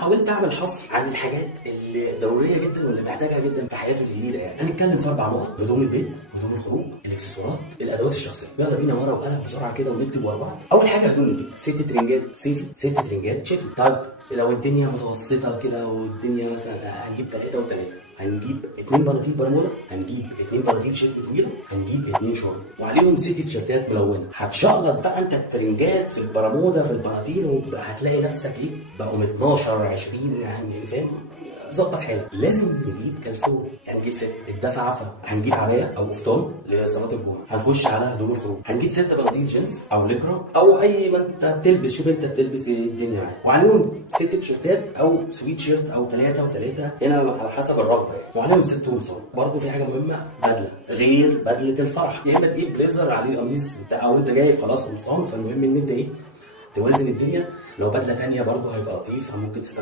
حاولت اعمل حصر عن الحاجات اللي ضروريه جدا واللي محتاجها جدا في حياته الجديده. يعني هنتكلم في 4 نقط: هدوم البيت، هدوم الخروج، الاكسسوارات، الادوات الشخصيه. يلا بينا ورقه وقلم بسرعه كده ونكتب ورا بعض. اول حاجه هدوم البيت: 6 ترنجات صيفي، 6 ترنجات شتوي. طيب لو الدنيا متوسطه كده والدنيا مثلا هنجيب 3 و3، هنجيب 2 بناطيل برمودا، هنجيب 2 بناطيل شتوي طويله، هنجيب 2 شورت وعليهم 6 تيشيرتات ملونه. هتشقلط بقى انت الترنجات في البرمودا في البناطيل وهتلاقي نفسك ايه بقوا 12 20 يعني فاهم. ظبط حالك. لازم نجيب كلسون، هنجيب 6 الدفع عفا. هنجيب عبايه او قفطان لصلاه الجمعه. هنخش على هدوم الخروج، هنجيب 6 بناطيل جينز او ليكرا او اي ما انت بتلبس. شوف انت بتلبس ايه الدنيا معاك. وعليهم 6 تيشيرتات او سويت شيرت او 3 و3 هنا على حسب الرغبه يعني. وعليهم 6 قمصان. برضه في حاجه مهمه: بدله غير بدله الفرح. يا اما تجيب بليزر عليه قميص بتاع او انت جايب خلاص قمصان. فالمهم ان انت ايه توازن الدنيا. لو بدله تانيه برضه هيبقى لطيف، ممكن تستخدم